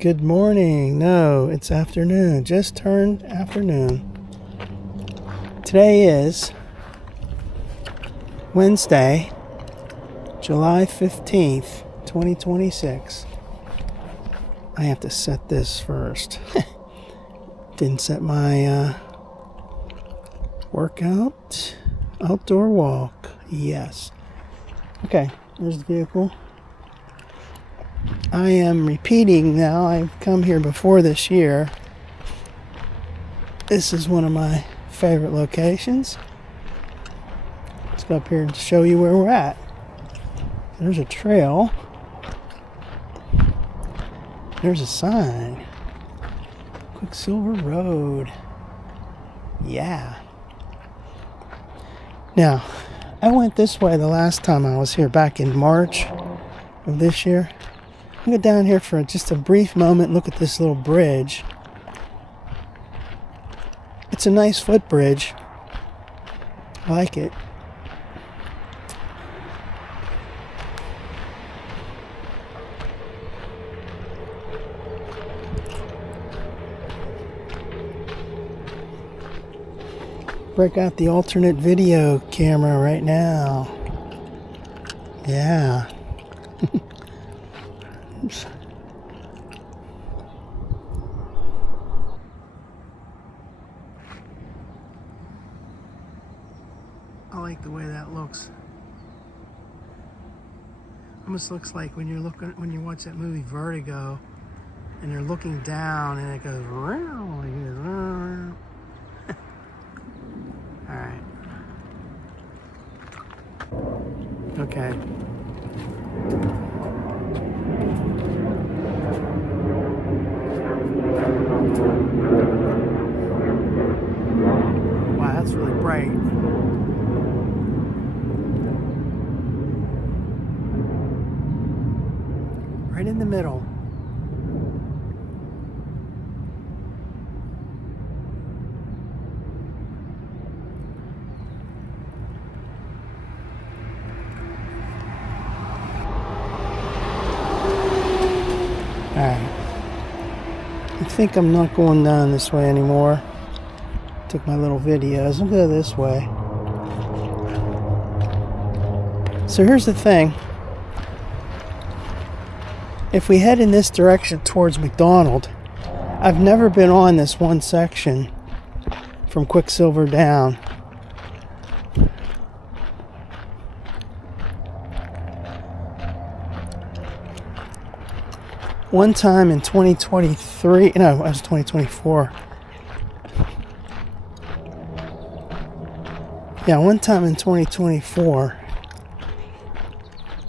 Good morning. No, it's afternoon. Just turned afternoon. Today is Wednesday, July 15th, 2026. I have to set this first. Didn't set my workout. Outdoor walk. Yes. Okay, there's the vehicle. I am repeating now. I've come here before this year. This is one of my favorite locations. Let's go up here and show you where we're at. There's a trail. There's a sign. Quicksilver Road. Yeah. Now, I went this way the last time I was here back in March of this year. I'm going to go down here for just a brief moment and look at this little bridge. It's a nice footbridge. I like it. Break out the alternate video camera right now. Yeah. Oops. I like the way that looks. Almost looks like when you watch that movie Vertigo, and they're looking down, and it goes. All right. Okay. Wow, that's really bright. Right in the middle. Alright. I think I'm not going down this way anymore. Took my little videos. I'll go this way. So here's the thing. If we head in this direction towards McDonald, I've never been on this one section from Quicksilver down. One time in 2023, no, it was 2024. Yeah, one time in 2024,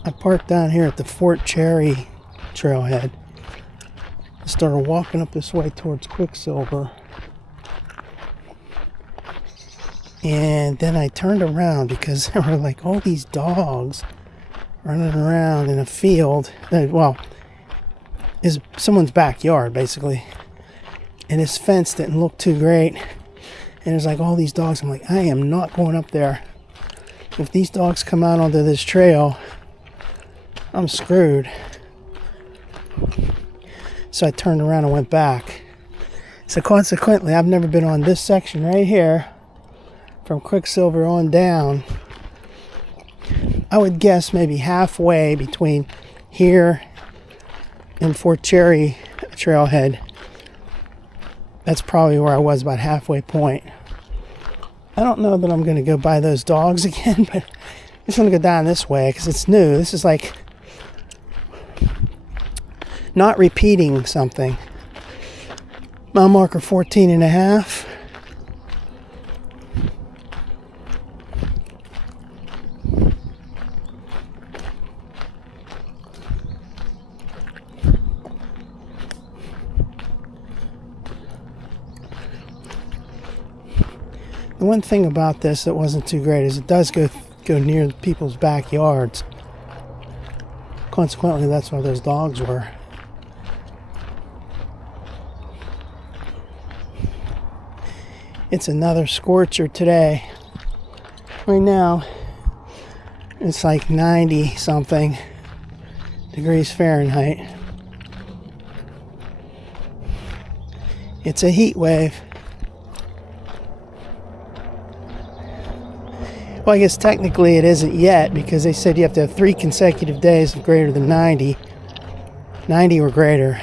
I parked down here at the Fort Cherry trailhead. I started walking up this way towards Quicksilver. And then I turned around because there were like all these dogs running around in a field. Well, is someone's backyard basically, and this fence didn't look too great, and there's like all these dogs. I'm like, I am not going up there. If these dogs come out onto this trail, I'm screwed. So I turned around and went back. So consequently, I've never been on this section right here from Quicksilver on down. I would guess maybe halfway between here and Fort Cherry trailhead. That's probably where I was, about halfway point. I don't know that I'm going to go by those dogs again, but I'm just going to go down this way because it's new. This is like not repeating something. Mile marker 14 and a half. The one thing about this that wasn't too great is it does go near people's backyards. Consequently, that's where those dogs were. It's another scorcher today. Right now, it's like 90 something degrees Fahrenheit. It's a heat wave. Well, I guess technically it isn't yet, because they said you have to have 3 consecutive days of greater than 90 or greater.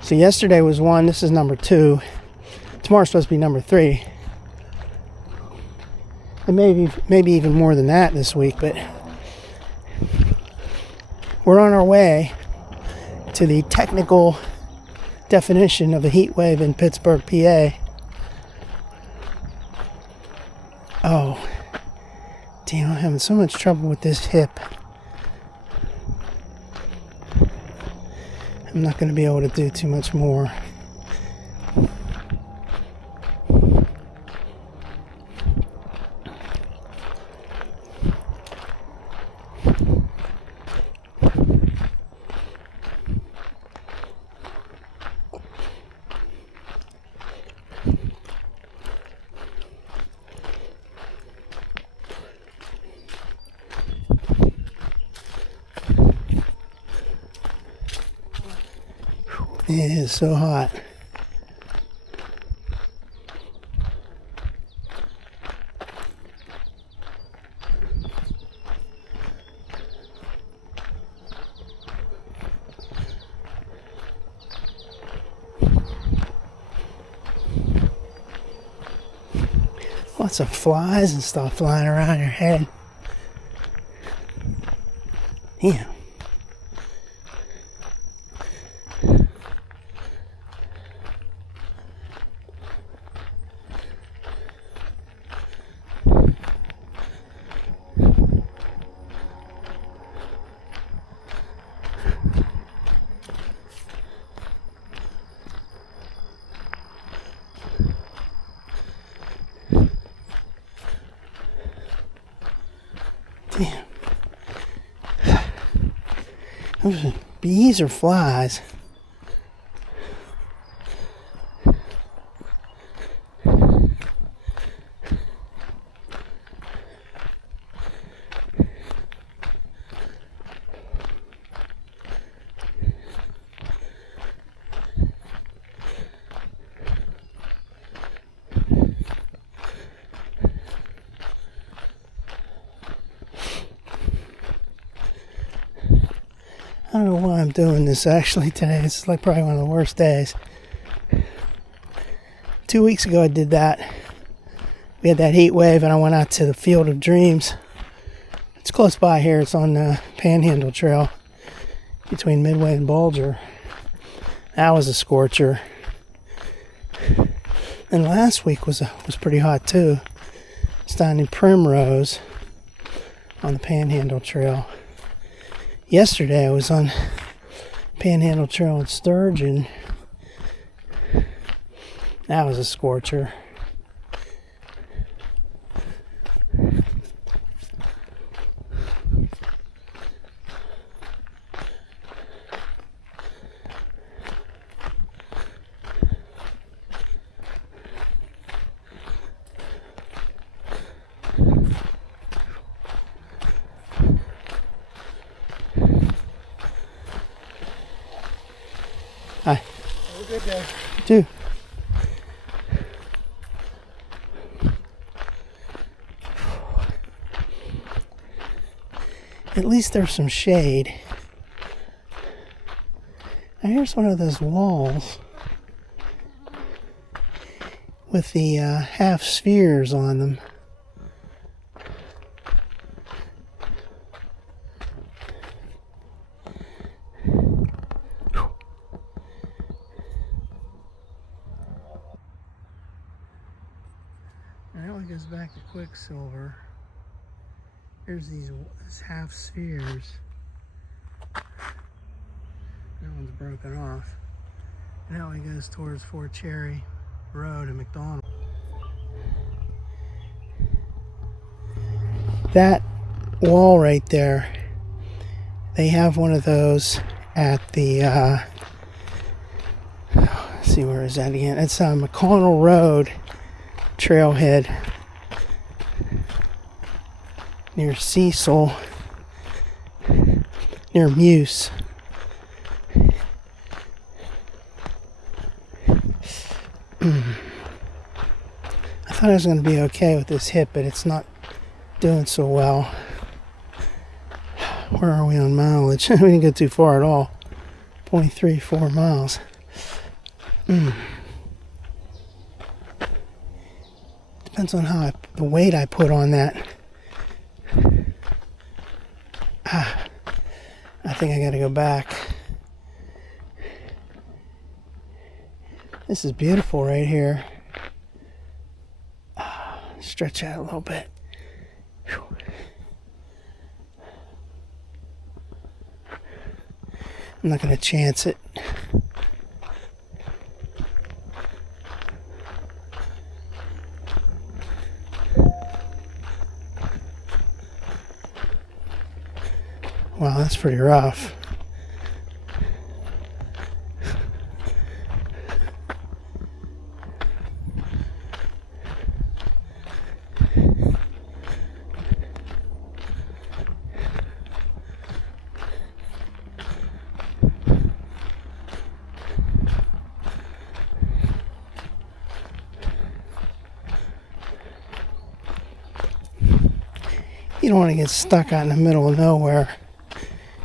So yesterday was 1, this is number 2. Tomorrow's supposed to be number 3. And maybe even more than that this week, but we're on our way to the technical definition of a heat wave in Pittsburgh, PA. Oh, damn, I'm having so much trouble with this hip. I'm not going to be able to do too much more. It is so hot. Lots of flies and stuff flying around your head. Damn. Damn. Those are bees or flies? I don't know why I'm doing this actually today. It's like probably one of the worst days. 2 weeks ago I did that. We had that heat wave and I went out to the Field of Dreams. It's close by here. It's on the Panhandle Trail between Midway and Bulger. That was a scorcher. And last week was pretty hot too. It's down in Primrose on the Panhandle Trail. Yesterday I was on Panhandle Trail in Sturgeon. That was a scorcher. Hi. Have a good day. You too. At least there's some shade. Now here's one of those walls with the half spheres on them. Now it goes back to Quicksilver. Here's these half spheres. That one's broken off. Now it goes towards Fort Cherry Road and McDonald. That wall right there, they have one of those at the let's see, where is that again? It's McConnell Road trailhead near Cecil, near Muse. I thought I was going to be okay with this hip, but it's not doing so well. Where are we on mileage? We didn't go too far at all. 0.34 miles. Depends on how the weight I put on that. I think I gotta go back. This is beautiful right here. Stretch out a little bit. Whew. I'm not gonna chance it. Wow, that's pretty rough. You don't want to get stuck out in the middle of nowhere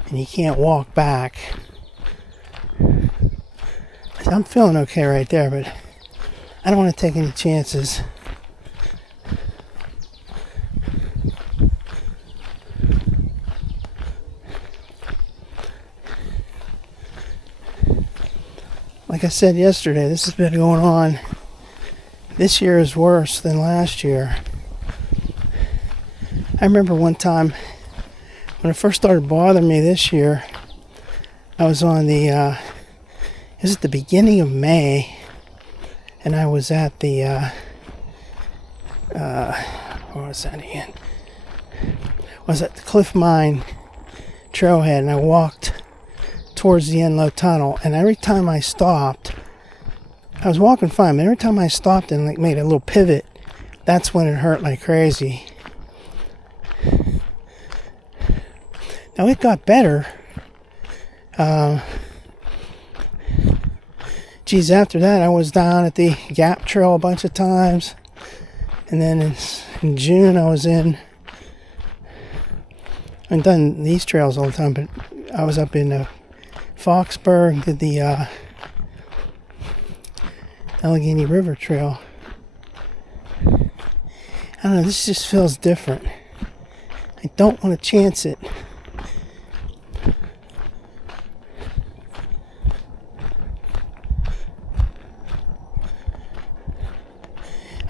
and you can't walk back. I'm feeling okay right there, but I don't want to take any chances. Like I said yesterday, this has been going on. This year is worse than last year. I remember one time when it first started bothering me this year, I was on the, it was at the beginning of May, and I was at the, what was that again? I was at the Cliff Mine trailhead, and I walked towards the Enlow Tunnel, and every time I stopped, I was walking fine, but every time I stopped and like made a little pivot, that's when it hurt like crazy. Now it got better. After that I was down at the Gap Trail a bunch of times. And then in June I was I've done these trails all the time, but I was up in Foxburg, did the Allegheny River Trail. I don't know, this just feels different. I don't want to chance it.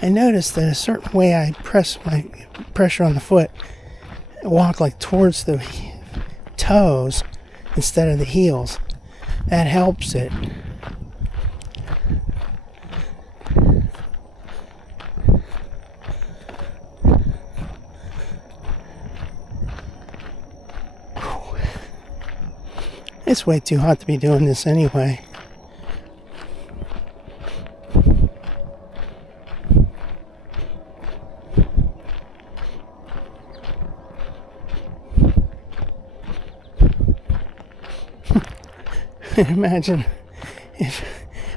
I noticed that a certain way I press my pressure on the foot, I walk like towards the toes instead of the heels. That helps it. It's way too hot to be doing this anyway. Imagine if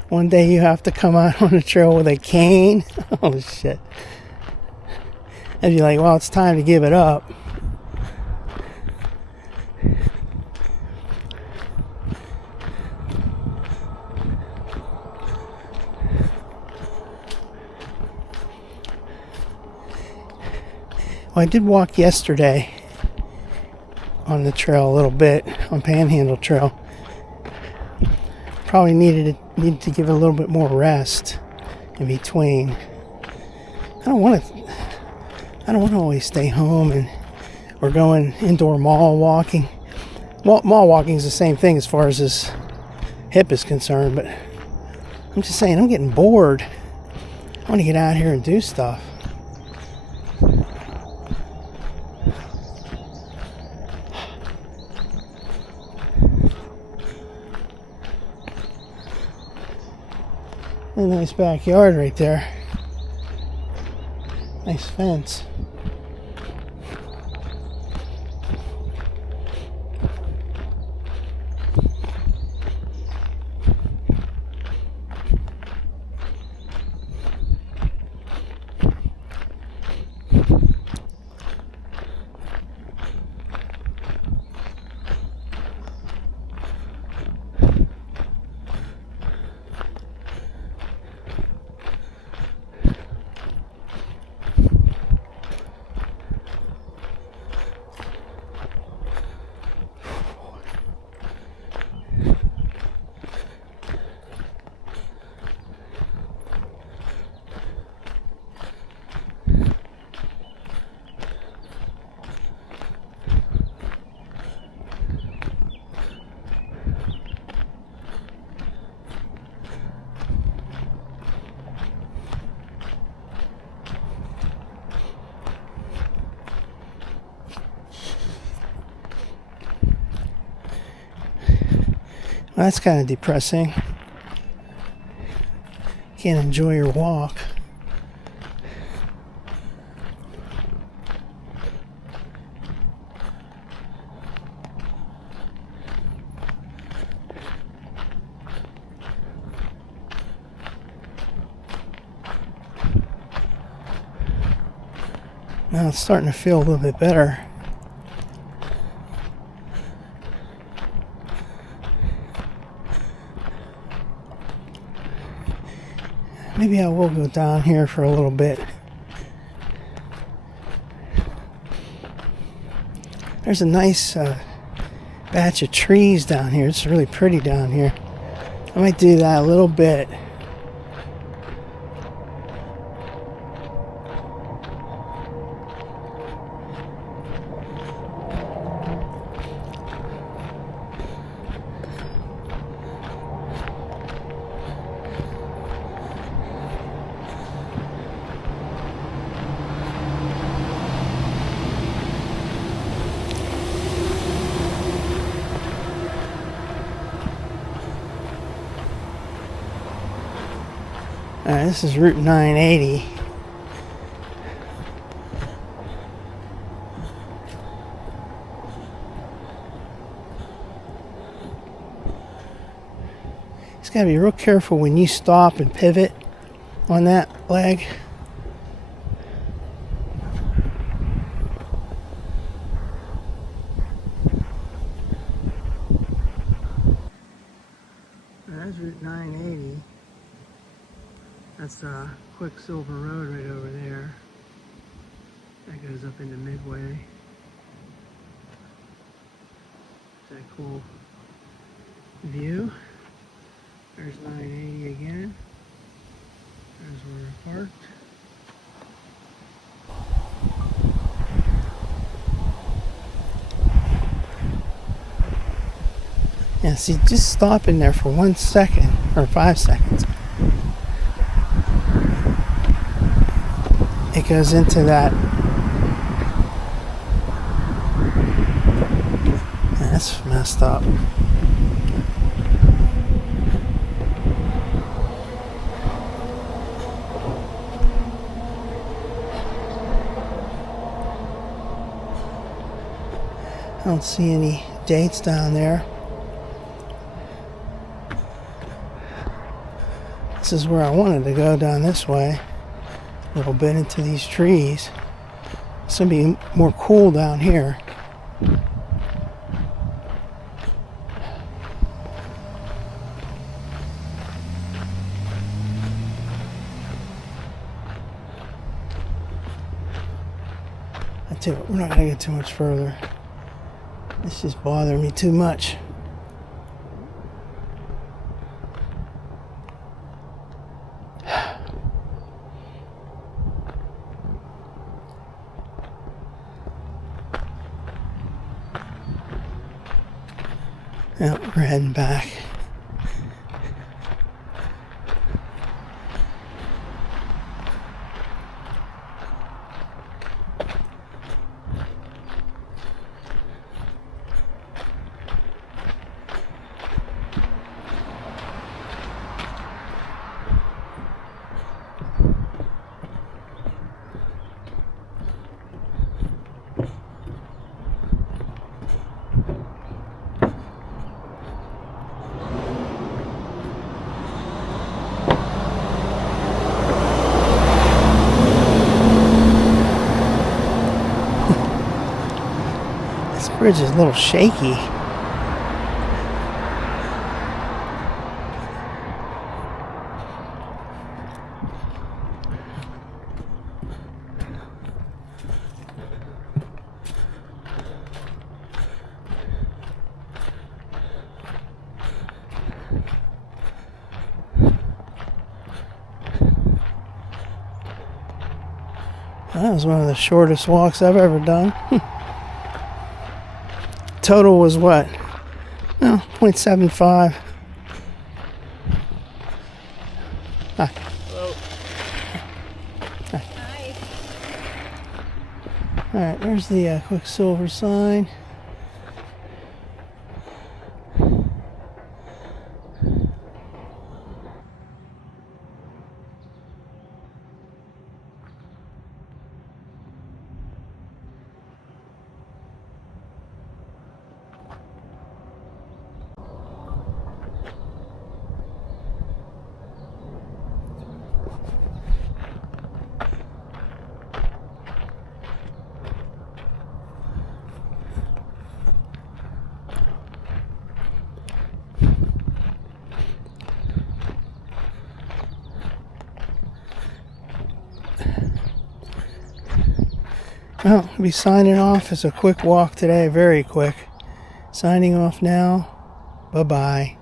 one day you have to come out on a trail with a cane. Oh shit. And you're like, well, it's time to give it up. Well, I did walk yesterday on the trail a little bit, on Panhandle Trail. Probably needed to give it a little bit more rest in between. I don't want to always stay home or going indoor mall walking. Mall walking is the same thing as far as this hip is concerned, but I'm just saying I'm getting bored. I want to get out here and do stuff. A nice backyard right there. Nice fence. That's kind of depressing. Can't enjoy your walk. Now it's starting to feel a little bit better. Maybe I will go down here for a little bit. There's a nice batch of trees down here. It's really pretty down here. I might do that a little bit. Alright, this is Route 980. Just gotta be real careful when you stop and pivot on that leg. That's Route 980. That's Quicksilver Road right over there. That goes up into Midway. Is that a cool view? There's 980 again. There's where we're parked. Yeah, see, just stopping there for 1 second or 5 seconds. It goes into that. That's messed up. I don't see any dates down there. This is where I wanted to go, down this way. A little bit into these trees. It's gonna be more cool down here. I tell you what, we're not gonna get too much further. This is bothering me too much. Yep, we're heading back. This bridge is a little shaky. That was one of the shortest walks I've ever done. Total was what? No, 0.75. Hi. Hello. Hi. Hi. Alright, there's the Quicksilver sign. Well, I'll be signing off. It's a quick walk today, very quick. Signing off now. Bye-bye.